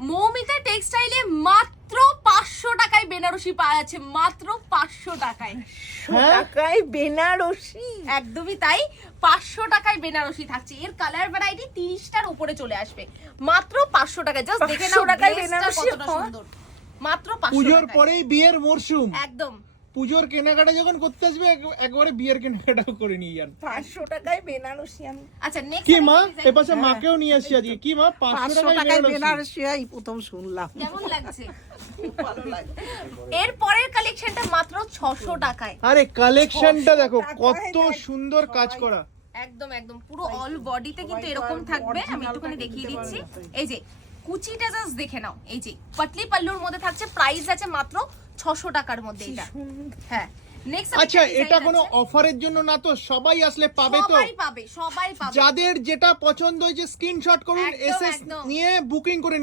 মৌমিতা টেক্সটাইলে মাত্র 500 টাকায় বেনারসি পাওয়া যাচ্ছে, মাত্র 500 টাকায়। টাকায় বেনারসি, একদমই তাই, 500 টাকায় বেনারসি থাকছে। এর কালার ভ্যারাইটি 30টার উপরে চলে আসবে, মাত্র 500 টাকায়। জাস্ট দেখে নাও 500 টাকায় ড্রেসটা বেনারসি কতটা সুন্দর, মাত্র 500 পুজোর টাকায়। পরেই বিয়ের মরশুম, একদম পুজোর কেনাকাটা যখন করতে আসবে একবারে বিয়ের কেনাকাটাও করে নিয়ে যান। 500 টাকায় বেনারসি। আমি আচ্ছা নেক্সট কি মা এপাশে মাকেও নিয়ে আসছি আজকে। কি মা 500 500 টাকায় টাকায় বেনারসি? বেনারসি এই প্রথম শুনলাম, কেমন লাগছে? ভালো লাগে। এর পরের কালেকশনটা মাত্র 600 টাকায়। আরে কালেকশনটা 600 দেখো টাকায় কত দেখ, সুন্দর কাজ সবাই- করা। একদম একদম পুরো অল বডিতে কিন্তু এরকম থাকবে। আমি একটুখানি দেখিয়ে দিচ্ছি, এই যে কুচিটা জাস্ট দেখে নাও, এই যে পাতলি পাল্লুর মধ্যে থাকছে। প্রাইস আছে মাত্র 600 টাকার মধ্যে এটা। হ্যাঁ নেক্সট আচ্ছা এটা কোনো অফারের জন্য না তো, সবাই আসলে পাবে তো? সবাই পাবে, সবাই পাবে। যাদের যেটা পছন্দ হয়েছে স্ক্রিনশট করুন, একদম, এসে একদম। নিয়ে বুকিং করে